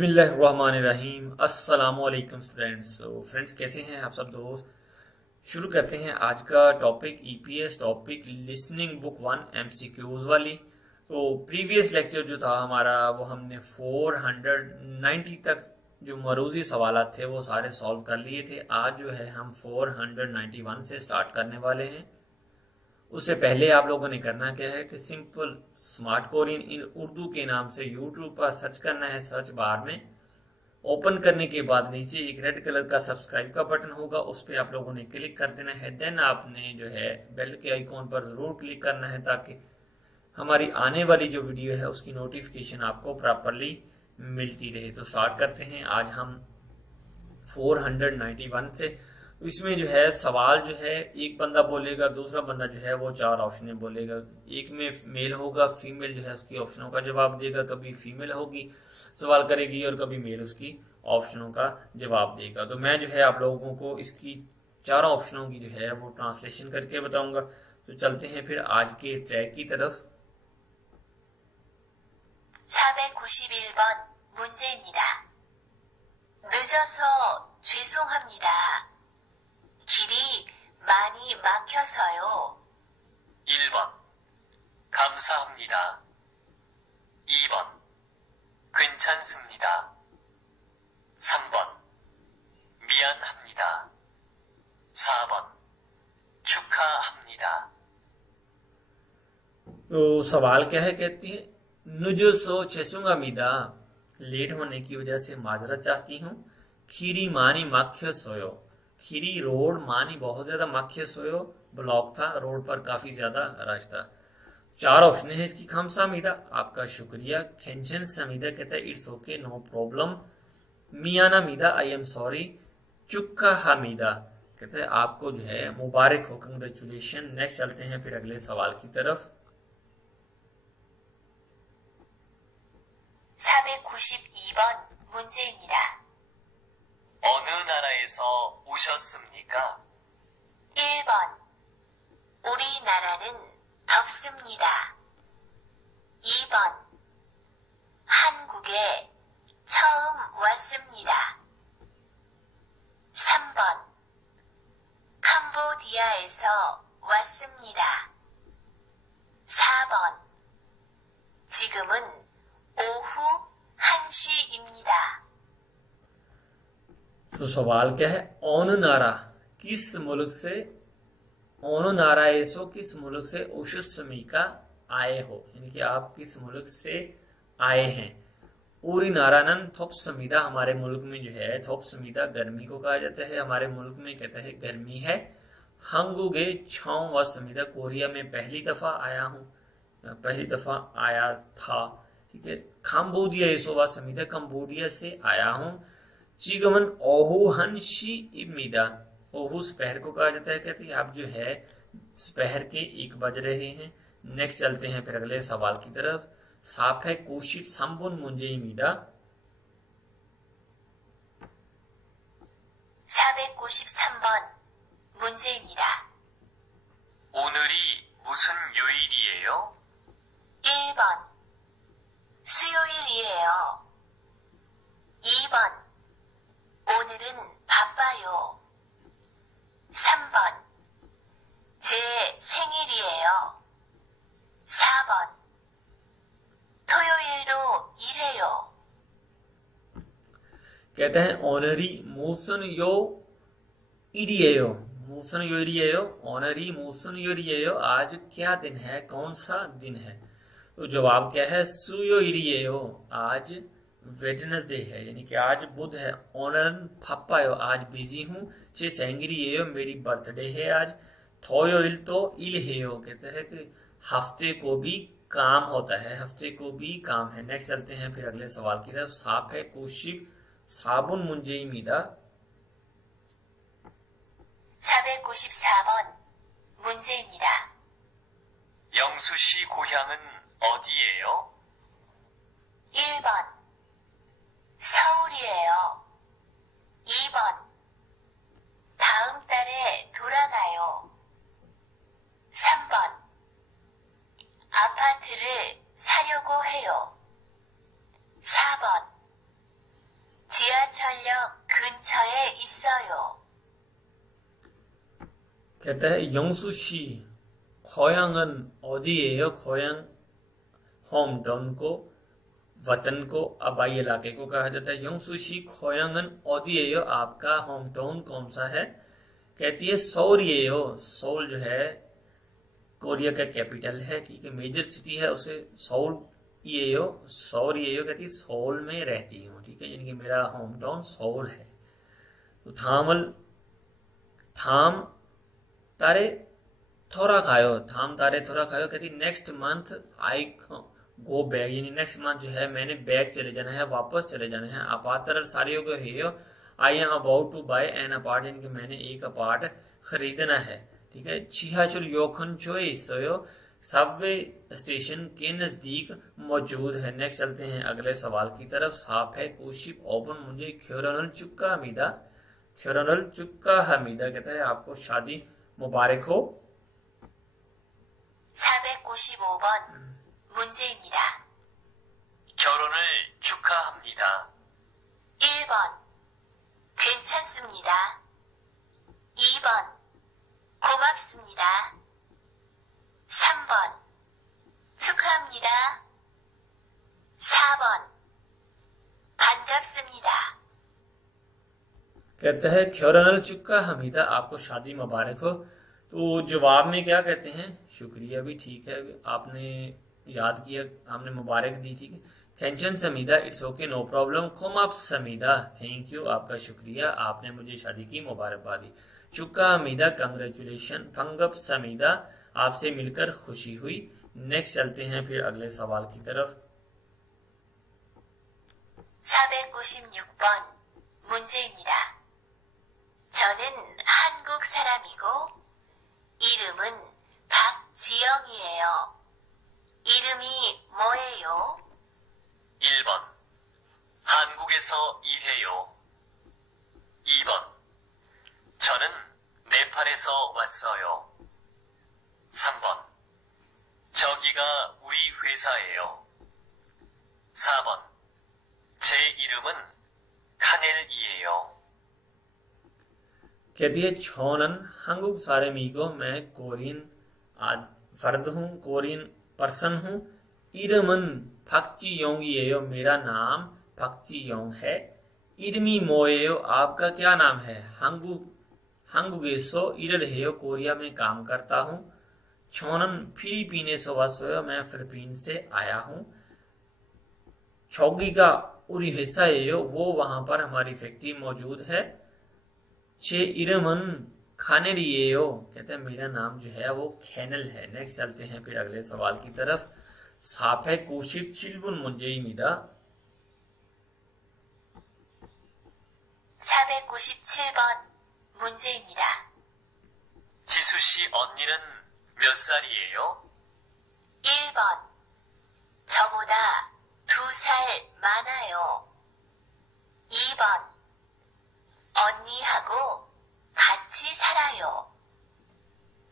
बिस्मिल्लाहिर्रहमानिर्रहीम। अस्सलामुअलैकुम students. Friends कैसे हैं आप सब दोस्त। शुरू करते हैं आज का topic EPS topic listening book 1 MCQs वाली। तो प्रीवियस लेक्चर जो था हमारा वो हमने 490 तक जो मरूजी सवालात थे वो सारे सॉल्व कर लिए थे। आज जो है हम 491 से स्टार्ट करने वाले हैं। उससे पहले आप लोगों ने करना क्या है कि सिंपल स्मार्ट कोरियन इन उर्दू के नाम से यूट्यूब पर सर्च करना है। सर्च बार में ओपन करने के बाद नीचे एक रेड कलर का सब्सक्राइब का बटन होगा, उस पर आप लोगों ने क्लिक कर देना है। देन आपने जो है बेल के आइकॉन पर जरूर क्लिक करना है ताकि हमारी आने वाली जो वीडियो है उसकी नोटिफिकेशन आपको प्रॉपरली मिलती रहे। तो स्टार्ट करते हैं आज हम 491 से। इसमें जो है सवाल जो है एक बंदा बोलेगा, दूसरा बंदा जो है वो 4 ऑप्शन बोलेगा। एक में मेल होगा, फीमेल जो है उसकी ऑप्शनों का जवाब देगा। कभी फीमेल होगी सवाल करेगी और कभी मेल उसकी ऑप्शनों का जवाब देगा। तो मैं जो है आप लोगों को इसकी 4 ऑप्शनों की जो है वो ट्रांसलेशन करके बताऊंगा। तो चलते हैं फिर आज के ट्रैक की तरफ। 491번 문제입니다. 늦어서 죄송합니다. 길이 많이 막혀서요. 1번 감사합니다. 2번 괜찮습니다. 3번 미안합니다. 4번 축하합니다. तो सवाल क्या है, कहती है नुजो सो चेसूंगा मीदा, लेट होने की वजह से माजरत चाहती हूँ। खीरी मानी माख्य सोयो, खीरी रोड मानी बहुत ज्यादा, माख्य सोयो ब्लॉक था, रोड पर काफी ज्यादा रश था। 4 ऑप्शन है इसकी। खमसा मीदा आपका शुक्रिया, खेंशन समीदा कहता है इट्स ओके नो प्रॉब्लम, मियाना मीदा आई एम सॉरी, चुक्का हमीदा कहते हैं आपको जो है मुबारक हो, कंग्रेचुलेशन। नेक्स्ट चलते हैं फिर अगले सवाल की तरफ। 492번 문제입니다. 어느 나라에서 오셨습니까? 1번 우리나라는 덥습니다. 2번 한국에 처음 왔습니다. 3번 캄보디아에서 왔습니다. 4번 지금은 ओहू 1시입니다। तो सवाल क्या है, ओन नारा किस मुल्क से, ओन नारा ऐसो किस मुल्क से, उशुस्मी का आए हो, यानी कि आप किस मुल्क से आए हैं। उरी नारानन थोप समीदा हमारे मुल्क में जो है थोप समीदा गर्मी को कहा जाता है, हमारे मुल्क में कहता है गर्मी है। हंगुगे छाव व समीदा कोरिया में पहली दफा आया हूं, पहली दफा आया था। ठीक है। कंबोडिया एसोवा समीदा कंबोडिया से आया हूं। चिगमन ओहू हंशी इमीदा, ओहू दोपहर को कहा जाता है, कहते हैं आप जो है दोपहर के 1 बज रहे हैं। नेक्स्ट चलते हैं फिर अगले सवाल की तरफ। साफ है कोशित संबुन मुंजे इमीदा। 493번 문제입니다. 오늘이 무슨 요일이에요? 1번 수요일이에요. 2번 오늘은 바빠요. 3번 제 생일이에요. 4번 토요일도 일해요. कहते हैं ऑनरी मूसन यो इरियो, मूसन यो इरियो, ऑनरी मूसन यो इरियो, आज क्या दिन है, कौन सा दिन है। तो जवाब क्या है, सुयो इरियो, आज वेडनेसडे है, यानी कि आज बुध है। ऑनरन फप्पायो आज बिजी हूँ। चे सेंगरियो मेरी बर्थडे है आज। थोयो इल तो इल हेयो कहते हैं कि हफ्ते को भी काम होता है, हफ्ते को भी काम है। नेक्स्ट चलते हैं फिर अगले सवाल की तरफ। साफ है कुशिब साबुन मुंजे मीदा। 494번 문제입니다. 영수 씨 고향은 어디예요? 1번 서울이에요. 2번 다음 달에 돌아가요. 3번 아파트를 사려고 해요. 4번 कहता है 영수 씨, 고향은 어디예요? 고향 होम टाउन को, वतन को, आबाई इलाके को कहा जाता है। 영수 씨, 고향은 어디예요? आपका होम टाउन कौन सा है? कहती है सोल이에요। सोल जो है कोरिया का कैपिटल है, ठीक है, मेजर सिटी है, उसे सोल이에요, सोल이에요 कहती है सोल में रहती हूँ, ठीक है, यानी कि मेरा होम टाउन सोल है। तो थाम तारे थोड़ा खायो, थाम तारे थोड़ा खायो कहती next month I go back, यानी नेक्स्ट मंथ जो है मैंने बैक चले जाना है, वापस चले जाना है। अपात्र सारियों को है I am about to buy an apart, यानी कि मैंने एक अपार्ट खरीदना है, ठीक है। छिहाचुल योखन चोई सोयो सबवे स्टेशन के नजदीक मौजूद है। नेक्स्ट चलते हैं अगले सवाल की तरफ। साफ है कोशिप ओपन मुझे ख्योरनल चुक्का हमीदा, ख्योरनल चुक्का हमीदा कहता है आपको शादी मुबारक हो। 455번 문제입니다. 결혼을 축하합니다. 1번 괜찮습니다. 2번 고맙습니다. 3번 축하합니다. 4번 반갑습니다. कहता है ख्योरनल चुक्का हमीदा आपको शादी मुबारक हो। तो जवाब में क्या कहते हैं? शुक्रिया भी ठीक है, आपने याद किया, आपने मुबारक दी, ठीक है। कैंचन समीदा इट्स ओके नो प्रॉब्लम। खुमाप समीदा थैंक यू, आपका शुक्रिया, आपने मुझे शादी की मुबारकबाद दी। चुक्का हमीदा कंग्रेचुलेशन। फंगप समीदा आपसे मिलकर खुशी हुई। नेक्स्ट चलते हैं फिर अगले सवाल की तरफ। 496번 문제입니다. 저는 한국 사람이고 이름은 박지영이에요. 이름이 뭐예요? 1번 한국에서 일해요. 2번 저는 네팔에서 왔어요. 3번 저기가 우리 회사예요. 4번 제 이름은 카넬이에요. कहती है छोनन हंगुक सारे मीगो मैं कोरियन फर्द हूँ, कोरियन पर्सन हूँ। इरमन फक्ची योंग येयो मेरा नाम फक्ची योंग है। इरमी मोएयो आपका क्या नाम है? हंगुगेसो इरल हेयो कोरिया में काम करता हूँ। छोनन फिलीपीने सो वसोयो मैं फिलीपीन से आया हूँ। छोगी का उरी हिस्सा येयो वो वहां पर हमारी फैक्ट्री मौजूद है। छे इरमन खाने लिएयो कहते हैं मेरा नाम जो है वो खैनल है। नेक्स्ट चलते हैं फिर अगले सवाल की तरफ। साफे कोशिप चिल्बुन मुंजेइमिदा। 497번 문제입니다. 지수 씨 언니는 몇 살이에요? 1번 저보다 2살 많아요. 2번 언니하고 같이 살아요.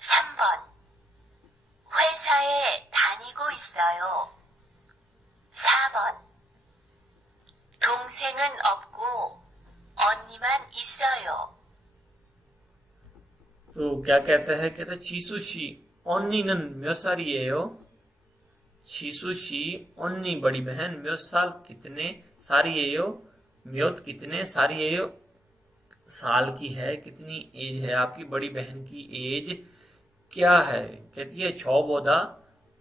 3번 회사에 다니고 있어요. 4번 동생은 없고 언니만 있어요. तो क्या कहता है? कहता है चीसुशी ओन्नीनन म्योसारिएयो। चीसुशी ओन्नी बड़ी बहन, म्योसाल कितने, सारिएयो म्योत कितने, सारिएयो साल की है, कितनी एज है आपकी बड़ी बहन की एज क्या है? कहती है छो बोधा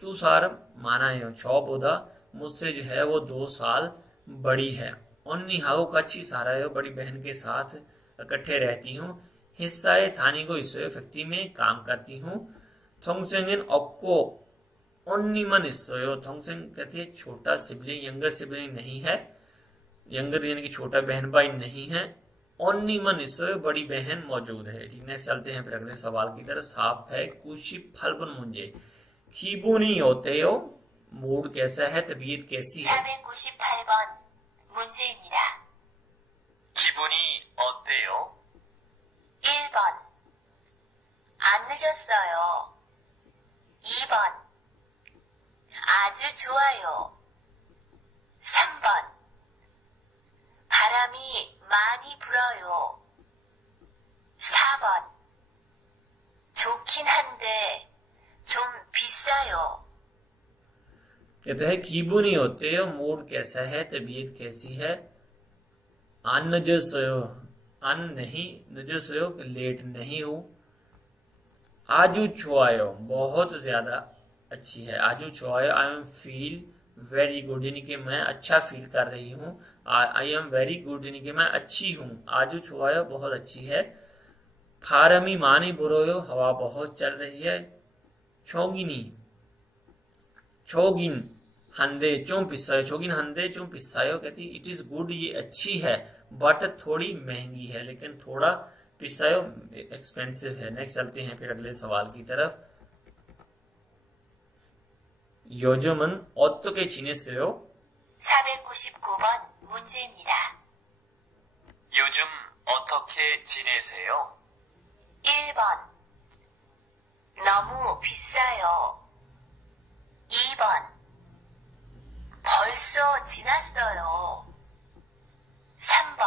तू सार माना है, छो बोधा मुझसे जो है वो 2 साल बड़ी है। ओन्नी हाओ कच्ची सारा है बड़ी बहन के साथ इकट्ठे रहती हूँ। हिस्साए थानी को हिस्से फैक्ट्री में काम करती हूँ। थोंगसेंगन आपको ओन्नी मन हिस्सो। थोंगसेंग कहती है छोटा सिबलिंग, यंगर सिबलिंग नहीं है, यंगर यानी कि छोटा बहन भाई नहीं है। ओन्नी मन हिस्सो बड़ी बहन मौजूद है। ठीक, नेक्स्ट चलते हैं फिर अगले सवाल की तरफ। साफ है कुशी फलबन मुंजे खीबुनी होते हो, मूड कैसा है, तबीयत कैसी है? 498번 문제입니다. 기분이 어때요? 1번 안 늦었어요. 2번 아주 좋아요. 3번 바람이 많이 불어요. 4번 좋긴 한데 좀 비싸요. कहते हैं 기분이 어때요? मूड कैसा है? तबीयत कैसी है? 안 늦었어요. 안 नहीं 늦었어요 लेट नहीं हूँ. आजू 좋아요 बहुत ज्यादा अच्छी है. आजू 좋아요 I am feel very good यानी कि मैं अच्छा फील कर रही हूँ. आई एम वेरी गुड यानी कि मैं अच्छी हूँ. आजू 좋아요 बहुत अच्छी है. फारमी मानी बुरोयो हवा बहुत चल रही है. छोगिनी छोगिन हंदे 좀 비싸요. छोगिन हंदे 좀 비싸요 कहती इट इज गुड ये अच्छी है बट थोड़ी महंगी है. लेकिन थोड़ा 비싸요 एक्सपेंसिव है. नेक्स्ट चलते हैं फिर अगले सवाल की तरफ. 요즘은 어떻게 지냈어요? 499번 문제입니다. 요즘 어떻게 지내세요? 1번 너무 비싸요. 2번 벌써 지났어요. 3번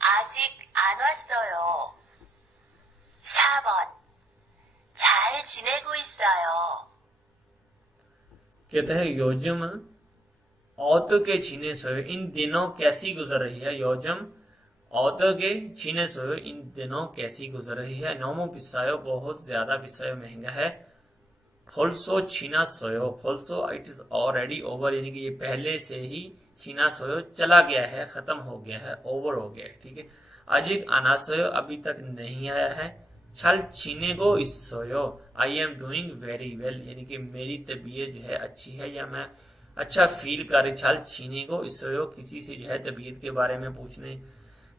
아직 안 왔어요. 4번 잘 지내고 있어요. कहते हैं 요즘 어떻게 지내세요? इन दिनों कैसी गुजर रही है? 요즘 어떻게 지내세요? इन दिनों कैसी गुजर रही है? 너무 비싸요 बहुत ज्यादा 비싸요 महंगा है. 벌써 지났어요. 벌써 इट इज ऑलरेडी ओवर यानी कि ये पहले से ही 지났어요 चला गया है, खत्म हो गया है, ओवर हो गया है. ठीक है. 아직 안 왔어요 अभी तक नहीं आया है. 잘 지내고 있어요 I am doing very well यानी कि मेरी तबीयत जो है अच्छी है या मैं अच्छा फील कर रही. 잘 지내고 있어요 किसी से जो है तबीयत के बारे में पूछने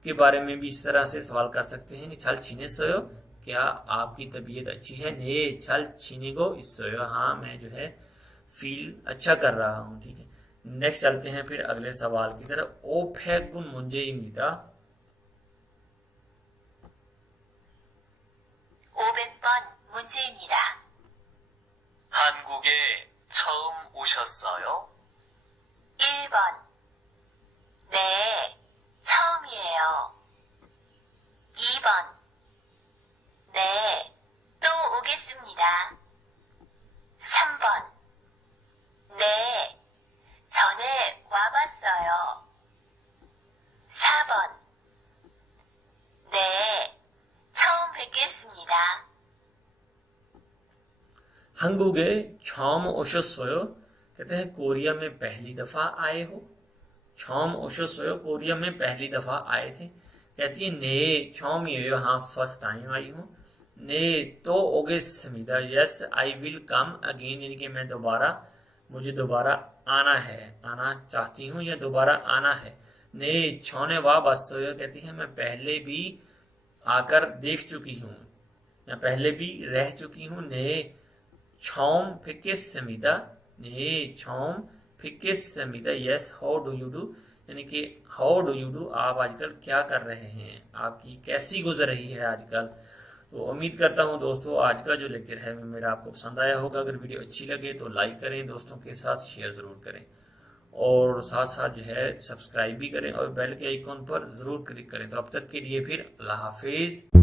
के बारे में भी इस तरह से सवाल कर सकते हैं कि 잘 지냈어요 क्या आपकी तबीयत अच्छी है? 네 잘 지내고 있어요 हाँ मैं जो है फील अच्छा कर रहा हूँ. ठीक है. नेक्स्ट चलते हैं फिर अगले सवाल की तरफ. 500군 문제입니다. 500번 문제입니다. 한국에 처음 오셨어요? 1번 네, 처음이에요. 2번 네, 또 오겠습니다. 3번 네, 전에 와봤어요. 4번 네, 처음 뵙겠습니다. 한국에 처음 오셨어요? कहते हैं कोरिया में पहली दफा आए हो. 처음 오셨어요 कोरिया में पहली दफा आए थे. कहती है 네 처음이에요 हाँ फर्स्ट टाइम आई हूँ. 네 또 오겠습니다 yes I will come again यानी कि मैं दोबारा मुझे दोबारा आना है, आना चाहती हूँ या दोबारा आना है. 네 전에 와봤어요 कहती है मैं पहले भी आकर देख चुकी हूँ या पहले भी रह चुकी हूँ. 네 처음 뵙겠습니다. 네 처음 뵙겠습니다 yes how do you do यानी कि हाउ डू यू डू आप आजकल क्या कर रहे हैं, आपकी कैसी गुजर रही है आजकल. तो उम्मीद करता हूं दोस्तों आज का जो लेक्चर है मेरा आपको पसंद आया होगा. अगर वीडियो अच्छी लगे तो लाइक करें, दोस्तों के साथ शेयर जरूर करें और साथ साथ जो है सब्सक्राइब भी करें और बेल के आइकॉन पर जरूर क्लिक करें. तो अब तक के लिए फिर अल्लाह हाफिज.